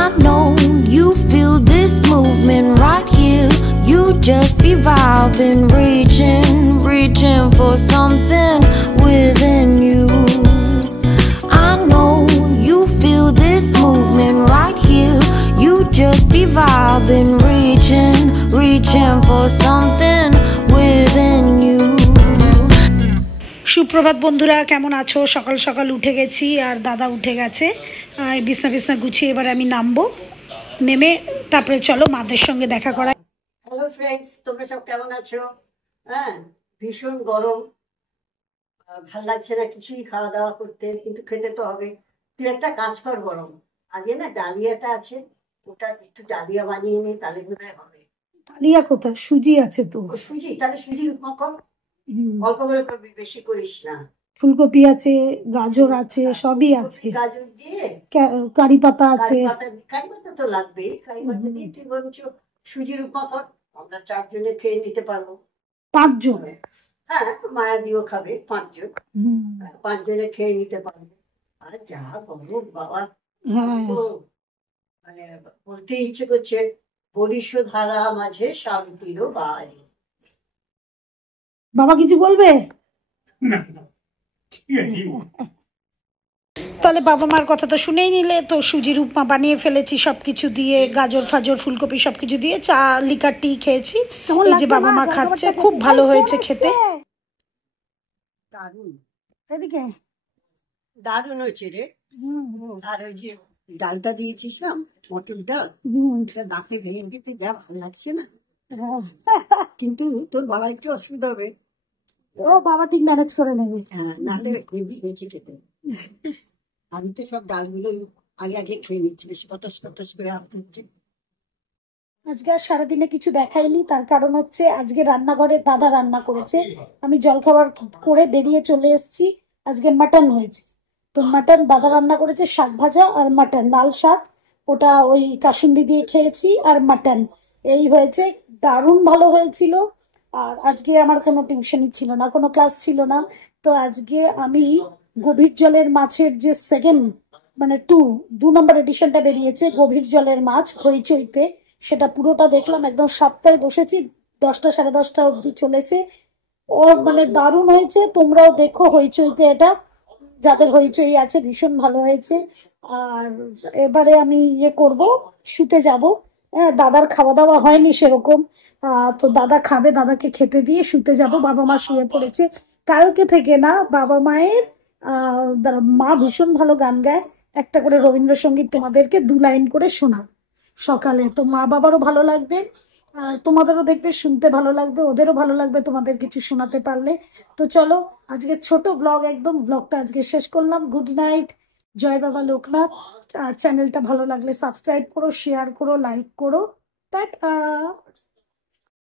I know you feel this movement right here. You just be vibing, reaching for something within you. I know you feel this movement right here. You just be vibing, reaching for something within you. সুপ্রভাত বন্ধুরা, কেমন আছো? সকাল সকাল উঠে গেছি আর দাদা উঠে গেছে। বিছনা গুছিয়ে এবার আমি নামবো, নেমে তারপরে চলো মাদের সঙ্গে দেখা করা। হ্যালো ফ্রেন্ডস, তোমরা সব কেমন আছো? হ্যাঁ, ভীষণ গরম, ভাল লাগছে না কিছুই খাওয়া দাওয়া করতে, কিন্তু খেতে তো হবে। তুই একটা কাজ কর, গরম আজকে না ডালিয়াটা আছে, ওটা একটু ডালিয়া বানিয়ে নে, তাহলে বোধহয় হবে। ডালিয়া কোথায়? সুজি আছে তো। সুজি? তাহলে সুজির উপমা কর, অল্প করে করবি, বেশি করিস না। ফুলকপি আছে, গাজর আছে, সবই আছে। গাজর দিয়ে কারি পাতা আছে। কারি পাতা তো লাগবে, কারি পাতা দিয়ে তুই বরঞ্চ সুজির উপমা কর, আমরা 4 জনে খেয়ে নিতে পারবো। 5 জন? হ্যাঁ, মায়া দিও খাবে, 5 জন, 5 জনে খেয়ে নিতে পারবে। আর যা গরম বাবা, মানে বলতে ইচ্ছে করছে, বরিশ ধারা মাঝে শান্তিরও বাড়ি। বাবা কিছু বলবে? তাহলে বাবা মার কথা তো শুনেই নিলে। তো সুজির উপমা বানিয়ে ফেলেছি সবকিছু দিয়ে, গাজর ফাজর ফুলকপি সবকিছু দিয়ে, চা লিকার টি খেয়েছি। এই যে বাবা মা খাচ্ছে, খুব ভালো হয়েছে খেতে। দারুণ, এদিকে দারুণ হয়েছে রে। আর ওই যে ডালটা দিয়েছিস না, মটর ডাল, দাঁতে ভেঙে দিতে যা ভালো লাগছে না। কিন্তু তোর বাবা একটু অসুবিধা হবে। ও বাবা ঠিক ম্যানেজ করে নেবে। হ্যাঁ, নালে হেভি হয়েছে খেতে। আমি তো সব ডালগুলো আগে খেয়ে নিচ্ছি, বেশি কতস করে আসছে। আজকে আর সারাদিনে কিছু দেখাইনি, তার কারণ হচ্ছে আজকে রান্নাঘরে দাদা রান্না করেছে, আমি জলখাবার করে বেরিয়ে চলে এসেছি। আজকে মাটন হয়েছে, তো মাটন দাদা রান্না করেছে, শাক ভাজা আর মাটন, লাল শাক, ওটা ওই কাসুন্দি দিয়ে খেয়েছি, আর মাটন এই হয়েছে। দারুণ ভালো হয়েছিল। আর আজকে আমার কোনো টিউশনই ছিল না, কোনো ক্লাস ছিল না। তো আজকে আমি গভীর জলের মাছের যে সেকেন্ড মানে 2 নম্বর এডিশনটা বেরিয়েছে, গভীর জলের মাছ, হইচইতে, সেটা পুরোটা দেখলাম। একদম সপ্তাহে বসেছি, 10টা 10:30 অব্দি চলেছে। ওর মানে দারুণ হয়েছে, তোমরাও দেখো হইচইতে, এটা যাদের হইচই আছে ভীষণ ভালো হয়েছে। আর এবারে আমি করব, শুতে যাব। হ্যাঁ, দাদার খাওয়া দাওয়া হয়নি সেরকম, তো দাদা খাবে, দাদাকে খেতে দিয়ে শুতে যাব। বাবা মা শুয়ে পড়েছে কালকে থেকে। না, বাবা মায়ের মা ভীষণ ভালো গান গায়, একটা করে রবীন্দ্রসঙ্গীত তোমাদেরকে 2 লাইন করে শোনা সকালে, তো মা বাবারও ভালো লাগবে, আর তোমাদেরও দেখবে শুনতে ভালো লাগবে, ওদেরও ভালো লাগবে তোমাদের কিছু শোনাতে পারলে। তো চলো, আজকে ছোট ব্লগ, একদম ব্লগটা আজকে শেষ করলাম। গুড নাইট, জয় বাবা লোকনাথ। আর চ্যানেলটা ভালো লাগলে সাবস্ক্রাইব করো, শেয়ার করো, লাইক করো। টাটা।